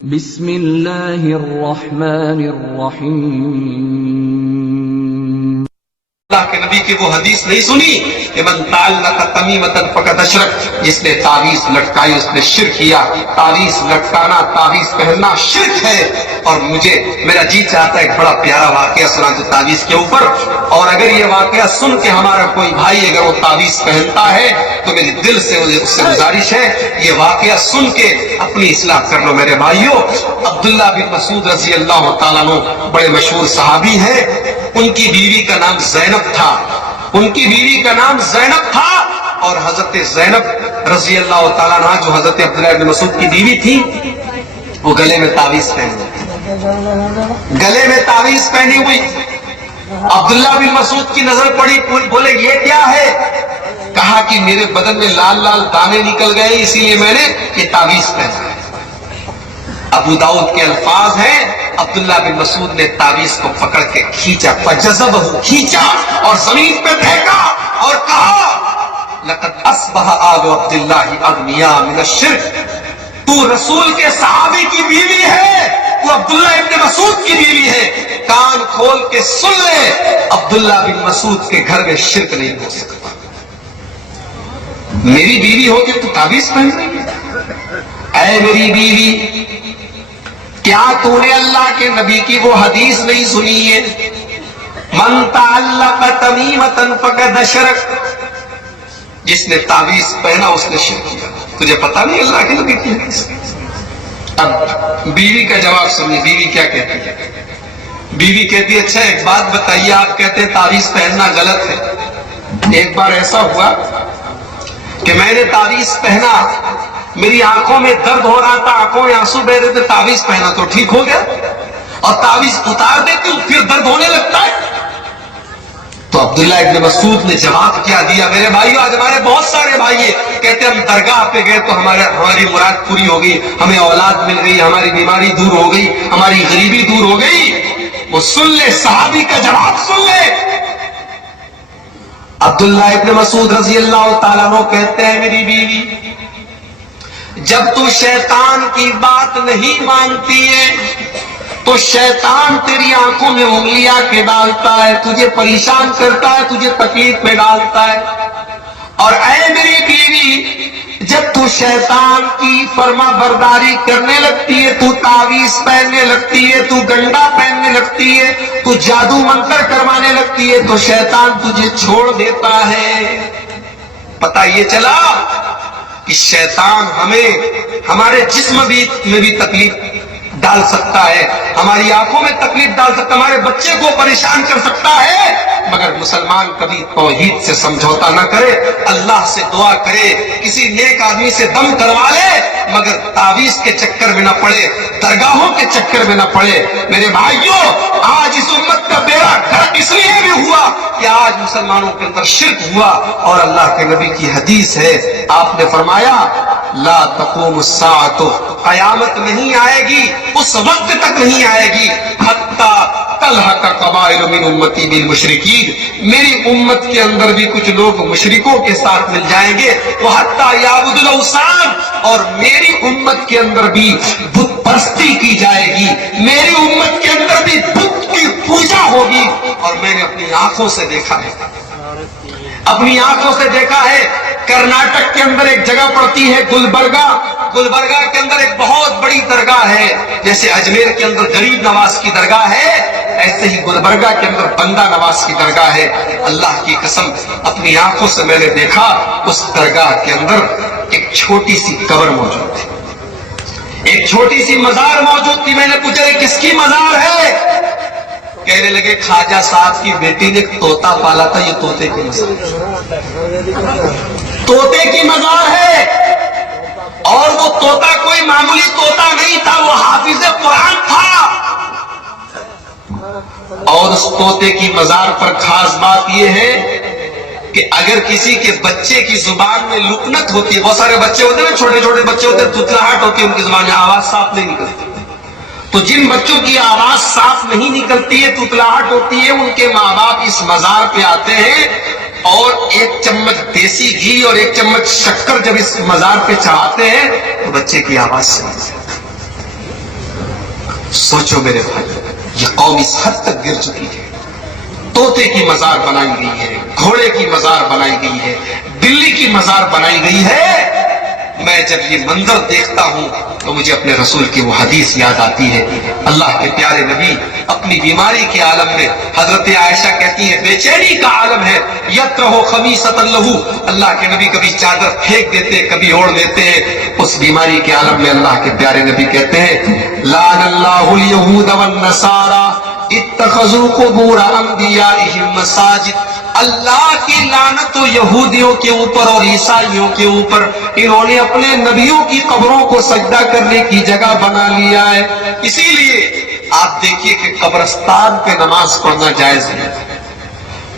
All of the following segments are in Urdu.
بسم اللہ الرحمن الرحیم۔ اللہ کے نبی کی وہ حدیث نہیں سنی کہ من تعلق تمیمۃ فقد اشرک، جس نے تعویذ لٹکائی اس نے شرک کیا۔ تعویذ لٹکانا، تعویذ پہننا شرک ہے۔ اور میرا جی چاہتا ہے ایک بڑا پیارا واقعہ سنا دوں تعویذ کے اوپر، اور اگر یہ واقعہ سن کے ہمارا کوئی بھائی اگر وہ تعویذ پہنتا ہے تو میری دل سے اس سے گزارش ہے یہ واقعہ سن کے اپنی اصلاح کر لو میرے بھائیوں۔ عبداللہ بن مسعود رضی اللہ تعالیٰ عنہ بڑے مشہور صحابی ہیں۔ ان کی بیوی کا نام زینب تھا، اور حضرت زینب رضی اللہ تعالیٰ عنہ جو حضرت عبداللہ بن مسعود کی بیوی تھی وہ گلے میں تعویذ پہنی ہوئی۔ عبداللہ بن مسعود کی نظر پڑی، بولے یہ کیا ہے؟ کہا کہ میرے بدن میں لال لال دانے نکل گئے اسی لیے میں نے یہ تعویذ پہنا ہے۔ ابو داؤد کے الفاظ ہیں عبداللہ بن مسعود نے تعویذ کو پکڑ کے کھینچا، کھینچا اور زمین پہ پھینکا اور کہا لقد اصبح آل عبداللہ اغنیاء من الشرک۔ تو رسول کے صحابی کی بیوی ہے، تو عبداللہ ابن مسعود کی بیوی ہے، کان کھول کے سن لے، عبداللہ بن مسعود کے گھر میں شرک نہیں ہو سکتا۔ میری بیوی ہوگی تو تعویذ پہن رہی ہے؟ اے میری بیوی، کیا تو نے اللہ کے نبی کی وہ حدیث نہیں سنی ہے من تعلق تمیمۃ فقد اشرک؟ جس نے تعویذ پہنا اس نے شرک کیا۔ تجھے پتا نہیں اللہ کے نبی کی حدیث؟ اب بیوی کا جواب سنیے، بیوی کیا کہتی ہے؟ بیوی کہتی ہے اچھا ایک بات بتائیے، آپ کہتے ہیں تعویذ پہننا غلط ہے، ایک بار ایسا ہوا کہ میں نے تعویذ پہنا، میری آنکھوں میں درد ہو رہا تھا، آنکھوں میں آنسو بہ رہے تھے، تعویذ پہنا تو ٹھیک ہو گیا، اور تعویذ اتار دیتی ہوں پھر درد ہونے لگتا ہے۔ تو عبداللہ ابن مسعود نے جواب کیا دیا؟ میرے بھائیو، آج ہمارے بہت سارے بھائی کہتے ہم درگاہ پہ گئے تو ہماری مراد پوری ہو گئی، ہمیں اولاد مل گئی، ہماری بیماری دور ہو گئی، ہماری غریبی دور ہو گئی۔ وہ سن لے، صحابی کا جواب سن لے۔ عبداللہ ابن مسعود رضی اللہ تعالیٰ عنہ کہتے ہیں میری بیوی، جب تو شیطان کی بات نہیں مانتی ہے تو شیطان تیری آنکھوں میں انگلیاں کے ڈالتا ہے، تجھے پریشان کرتا ہے، تجھے تکلیف میں ڈالتا ہے۔ اور اے میری بیوی، جب تو شیطان کی فرما برداری کرنے لگتی ہے، تو تعویذ پہننے لگتی ہے، تو گنڈا پہننے لگتی ہے، تو جادو منتر کروانے لگتی ہے، تو شیطان تجھے چھوڑ دیتا ہے۔ پتہ یہ چلا کہ شیطان ہمیں ہمارے جسم میں بھی تکلیف ڈال سکتا ہے، ہماری آنکھوں میں تکلیف ڈال سکتا ہے، ہمارے بچے کو پریشان کر سکتا ہے، مگر مسلمان کبھی توحید سے سمجھوتا نہ کرے، اللہ سے دعا کرے، کسی نیک آدمی سے دم کروا لے، مگر تعویذ کے چکر میں نہ پڑے، درگاہوں کے چکر میں نہ پڑے۔ میرے بھائیوں، آج اس امت کا بیڑا غرق اس لیے بھی ہوا کہ آج مسلمانوں کے اندر شرک ہوا، اور اللہ کے نبی کی حدیث ہے، آپ نے فرمایا لا تقوم الساعۃ، قیامت نہیں آئے گی، اس وقت تک نہیں آئے گی حتی تلحق قبائل من امتی بالمشرکین، میری امت کے اندر بھی کچھ لوگ مشرکوں کے ساتھ مل جائیں گے، وحتی یعبد الاوثان، اور میری امت کے اندر بھی بت پرستی کی جائے گی، میری امت کے اندر بھی بت کی پوجا ہوگی۔ اور میں نے اپنی آنکھوں سے دیکھا ہے، کرناٹک کے اندر ایک جگہ پڑتی ہے گلبرگہ کے اندر ایک بہت بڑی درگاہ ہے، جیسے اجمیر کے اندر غریب نواز کی درگاہ ہے، ایسے ہی گلبرگہ کے اندر بندہ نواز کی درگاہ ہے۔ اللہ کی قسم اپنی آنکھوں سے میں نے دیکھا، اس درگاہ کے اندر ایک چھوٹی سی قبر موجود تھی، ایک چھوٹی سی مزار موجود تھی۔ میں نے پوچھا یہ کس کی مزار ہے؟ کہنے لگے خواجہ صاحب کی بیٹی نے ایک طوطا پالا تھا، یہ طوطے کی مزار ہے، طوطے کی مزار ہے۔ اور وہ طوطا کوئی معمولی طوطا نہیں تھا، وہ حافظ قرآن تھا۔ اور اس طوطے کی مزار پر خاص بات یہ ہے کہ اگر کسی کے بچے کی زبان میں لکنت ہوتی ہے، بہت سارے بچے ہوتے ہیں نا، چھوٹے چھوٹے بچے ہوتے ہیں، تتلاہٹ ہوتی ہے ان کی زبان میں، آواز صاف نہیں نکلتی، تو جن بچوں کی آواز صاف نہیں نکلتی ہے، تتلاہٹ ہوتی ہے، ان کے ماں باپ اس مزار پہ آتے ہیں اور ایک چمچ دیسی گھی اور ایک چمچ شکر جب اس مزار پہ چڑھاتے ہیں تو بچے کی آواز سے سوچو میرے بھائی، یہ قوم اس حد تک گر چکی ہے، طوطے کی مزار بنائی گئی ہے، گھوڑے کی مزار بنائی گئی ہے، بلی کی مزار بنائی گئی ہے۔ میں جب یہ منظر دیکھتا ہوں تو مجھے اپنے رسول کی وہ حدیث یاد آتی ہے۔ اللہ کے پیارے نبی اپنی بیماری کے عالم میں، حضرت عائشہ کہتی ہے بے چینی کا عالم ہے، یکرہ خمیصۃ لہ، اللہ کے نبی کبھی چادر پھینک دیتے، کبھی اوڑھ دیتے ہیں۔ اس بیماری کے عالم میں اللہ کے پیارے نبی کہتے ہیں لعن اللہ الیہود والنصارى اتخذوا قبور انبیائہم مساجد، اللہ کی لعنت ہو یہودیوں کے اوپر اور عیسائیوں کے اوپر، انہوں نے اپنے نبیوں کی قبروں کو سجدہ کرنے کی جگہ بنا لیا ہے۔ اسی لیے آپ دیکھیے کہ قبرستان پہ نماز پڑھنا جائز ہے،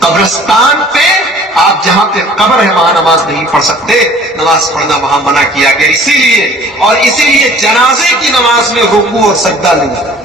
قبرستان پہ آپ جہاں پہ قبر ہے وہاں نماز نہیں پڑھ سکتے، نماز پڑھنا وہاں منع کیا گیا۔ اسی لیے جنازے کی نماز میں رکوع اور سجدہ نہیں ہے،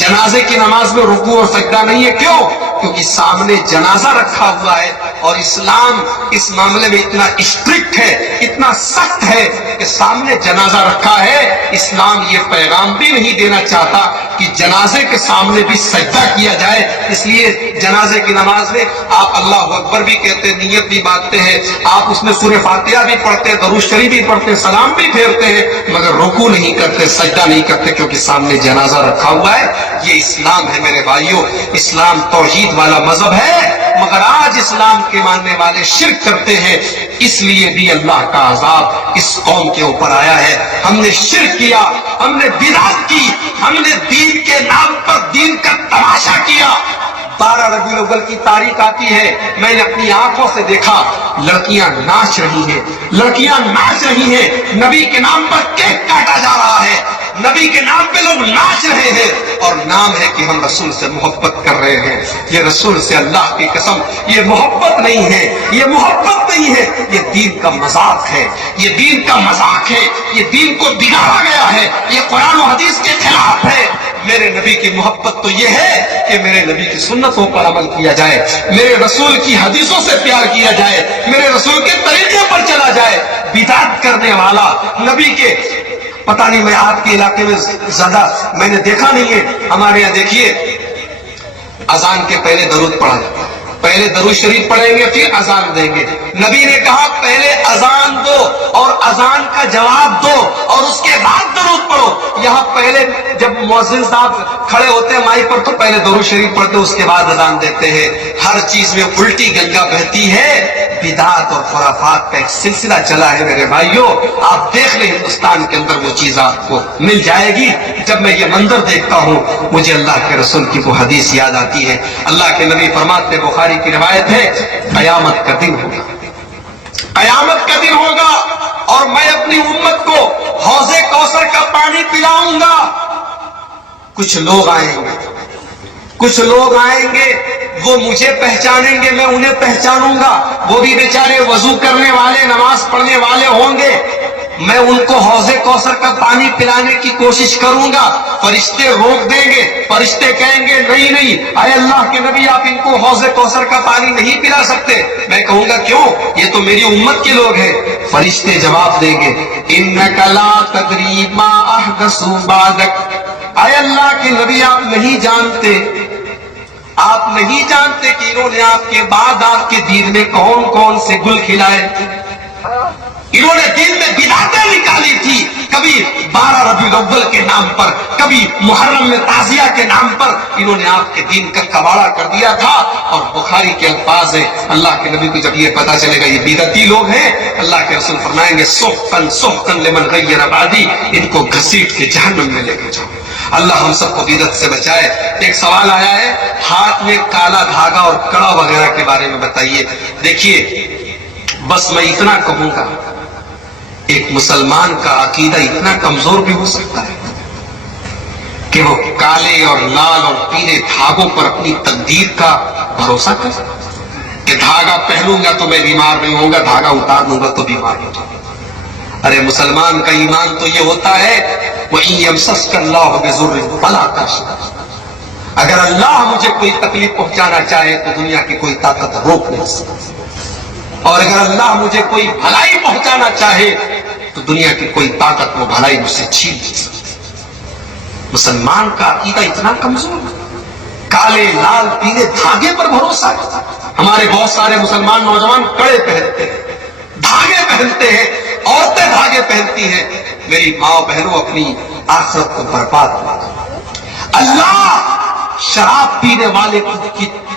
جنازے کی نماز میں رکوع اور سجدہ نہیں ہے۔ کیوں؟ کیونکہ سامنے جنازہ رکھا ہوا ہے، اور اسلام اس معاملے میں اتنا اسٹرکٹ ہے، اتنا سخت ہے کہ سامنے جنازہ رکھا ہے، اسلام یہ پیغام بھی نہیں دینا چاہتا کہ جنازے کے سامنے بھی سجدہ کیا جائے۔ اس لیے جنازے کی نماز میں آپ اللہ اکبر بھی کہتے ہیں، نیت بھی باندھتے ہیں، آپ اس میں سورہ فاتحہ بھی پڑھتے ہیں، درود شریف بھی پڑھتے ہیں، سلام بھی پھیرتے ہیں، مگر رکوع نہیں کرتے، سجدہ نہیں کرتے، کیونکہ سامنے جنازہ رکھا ہوا ہے۔ یہ اسلام ہے میرے بھائیوں، اسلام توحید والا مذہب ہے، مگر آج اسلام کے ماننے والے شرک کرتے ہیں، اس لیے بھی اللہ کا عذاب اس قوم کے اوپر آیا ہے۔ ہم نے شرک کیا، ہم نے بدعت کی، ہم نے دین کے نام پر دین کا تماشا کیا۔ 12 ربیع الاول کی تاریخ آتی ہے، میں نے اپنی آنکھوں سے دیکھا لڑکیاں ناچ رہی ہیں، لڑکیاں ناچ رہی ہیں، نبی کے نام پر کیک کاٹا جا رہا ہے، نبی کے نام پہ لوگ ناچ رہے ہیں، اور نام ہے کہ ہم رسول سے محبت کر رہے ہیں۔ یہ رسول سے اللہ کی قسم یہ محبت نہیں ہے، یہ محبت نہیں ہے، یہ دین کا مذاق ہے، یہ دین کا مذاق ہے، یہ دین کو بگاڑا گیا ہے، یہ قرآن و حدیث کے خلاف ہے۔ میرے نبی کی محبت تو یہ ہے کہ میرے نبی کی سنتوں پر عمل کیا جائے، میرے رسول کی حدیثوں سے پیار کیا جائے، میرے رسول کے طریقے پر چلا جائے۔ بدعت کرنے والا نبی کے پتہ نہیں، میں آپ کے علاقے میں زیادہ میں نے دیکھا نہیں ہے، ہمارے یہاں دیکھیے اذان کے پہلے درود پڑھا جاتا ہے، پہلے درود شریف پڑھیں گے پھر اذان دیں گے۔ نبی نے کہا پہلے اذان دو اور اذان کا جواب دو اور اس کے بعد درود پڑھو۔ یہاں پہلے جب مؤذن صاحب کھڑے ہوتے ہیں مائک پر تو پہلے درود شریف پڑھتے اس کے بعد اذان دیتے ہیں۔ ہر چیز میں الٹی گنگا بہتی ہے، بدعات اور خرافات کا ایک سلسلہ چلا ہے میرے بھائیوں۔ آپ دیکھ لیں ہندوستان کے اندر وہ چیز آپ کو مل جائے گی۔ جب میں یہ منظر دیکھتا ہوں مجھے اللہ کے رسول کی وہ حدیث یاد آتی ہے۔ اللہ کے نبی فرماتے، بخاری کی روایت ہے، قیامت کا دن ہوگا، قیامت کا دن ہوگا اور میں اپنی امت کو حوض کوثر کا پانی پلاؤں گا۔ کچھ لوگ آئیں گے، کچھ لوگ آئیں گے، وہ مجھے پہچانیں گے، میں انہیں پہچانوں گا، وہ بھی بیچارے وضو کرنے والے، نماز پڑھنے والے ہوں گے، میں ان کو حوض کوثر کا پانی پلانے کی کوشش کروں گا۔ فرشتے روک دیں گے، فرشتے کہیں گے نہیں نہیں اے اللہ کے نبی آپ ان کو حوض کوثر کا پانی نہیں پلا سکتے۔ میں کہوں گا کیوں؟ یہ تو میری امت کے لوگ ہیں۔ فرشتے جواب دیں گے انک لا تدری ما احدثوا بعدک، اے اللہ کے نبی آپ نہیں جانتے، آپ نہیں جانتے کہ انہوں نے آپ کے بعد آپ کے دین میں کون کون سے گل کھلائے۔ انہوں نے دین میں بدعتیں نکالی تھی، کبھی 12 ربیع الاول کے نام پر، کبھی محرم میں تعزیہ کے نام پر انہوں نے آپ کے دین کا کباڑہ کر دیا تھا۔ اور بخاری کے الفاظ ہیں، اللہ کے نبی کو جب یہ پتا چلے گا یہ بدعتی لوگ ہیں، اللہ کے رسول فرمائیں گے سحقاً سحقاً لمن غیر بعدی، ان کو گھسیٹ کے جہنم میں لے کے جاؤ۔ اللہ ہم سب کو بدعت سے بچائے۔ ایک سوال آیا ہے ہاتھ میں کالا دھاگا اور کڑا وغیرہ کے بارے میں بتائیے۔ دیکھیے بس میں اتنا کہوں گا، ایک مسلمان کا عقیدہ اتنا کمزور بھی ہو سکتا ہے کہ وہ کالے اور لال اور پیلے دھاگوں پر اپنی تقدیر کا بھروسہ کر کہ دھاگا پہنوں گا تو میں بیمار نہیں ہوں گا، دھاگا اتار دوں گا تو بیمار ہو جاؤں گا۔ ارے مسلمان کا ایمان تو یہ ہوتا ہے وَإِن يَمْسَسْكَ اللَّهُ بِضُرٍّ فَلَا كَاشِفَ لَهُ، اگر اللہ مجھے کوئی تکلیف پہنچانا چاہے تو دنیا کی کوئی طاقت روک نہیں سکتی، اور اگر اللہ مجھے کوئی بھلائی پہنچانا چاہے تو دنیا کی کوئی طاقت وہ بھلائی مجھ سے چھین نہیں سکتی۔ مسلمان کا عقیدہ اتنا کمزور ہے، کالے لال پیلے دھاگے پر بھروسہ ہے۔ ہمارے بہت سارے مسلمان نوجوان کڑے پہنتے ہیں، دھاگے پہنتے ہیں، عورتیں دھاگے پہنتی ہیں۔ میری ماں بہنوں، اپنی آخرت کو برباد نہ کرو۔ اللہ شراب پینے والے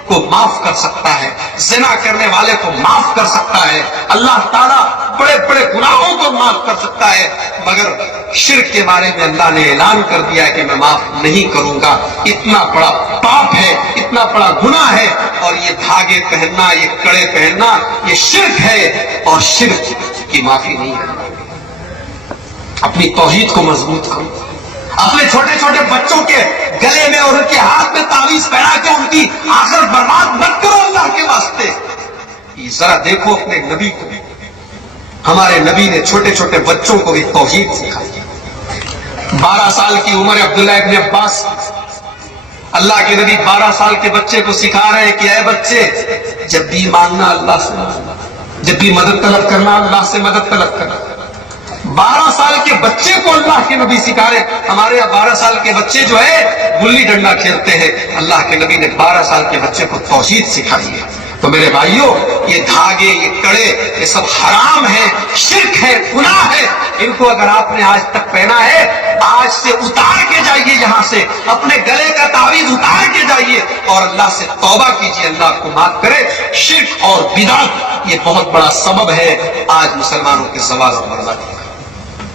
کو معاف کر سکتا ہے، زنا کرنے والے کو معاف کر سکتا ہے، اللہ تعالیٰ بڑے بڑے گناہوں کو معاف کر سکتا ہے، مگر شرک کے بارے میں اللہ نے اعلان کر دیا ہے کہ میں معاف نہیں کروں گا۔ اتنا بڑا پاپ ہے، اتنا بڑا گناہ ہے، اور یہ دھاگے پہننا، یہ کڑے پہننا، یہ شرک ہے، اور شرک کی معافی نہیں ہے۔ اپنی توحید کو مضبوط کرو، اپنے چھوٹے چھوٹے بچوں کے گلے میں اور ان کے ہاتھ میں تعویذ پہنا کے ان کی آخرت برباد مت کرو اللہ کے واسطے۔ ذرا دیکھو اپنے نبی کو، ہمارے نبی نے چھوٹے چھوٹے بچوں کو بھی توحید سکھائی۔ 12 سال کی عمر عبداللہ ابن عباس، اللہ کے نبی 12 سال کے بچے کو سکھا رہے ہیں کہ اے بچے، جب بھی مانگنا اللہ سے مانگنا، جب بھی مدد طلب کرنا اللہ سے مدد طلب کرنا۔ 12 سال کے بچے کو اللہ کے نبی سکھا رہے۔ ہمارے یہاں 12 سال کے بچے جو ہے گلی ڈنڈا کھیلتے ہیں، اللہ کے نبی نے 12 سال کے بچے کو توحید سکھائی ہے۔ تو میرے بھائیوں، یہ دھاگے، یہ کڑے، یہ سب حرام ہے، شرک ہے، گناہ ہے۔ ان کو اگر آپ نے آج تک پہنا ہے، آج سے اتار کے جائیے، یہاں سے اپنے گلے کا تعویذ اتار کے جائیے اور اللہ سے توبہ کیجیے، اللہ آپ کو معاف کرے۔ شرک اور بدعت یہ بہت بڑا سبب ہے آج مسلمانوں کے زوال اور بربادی کا۔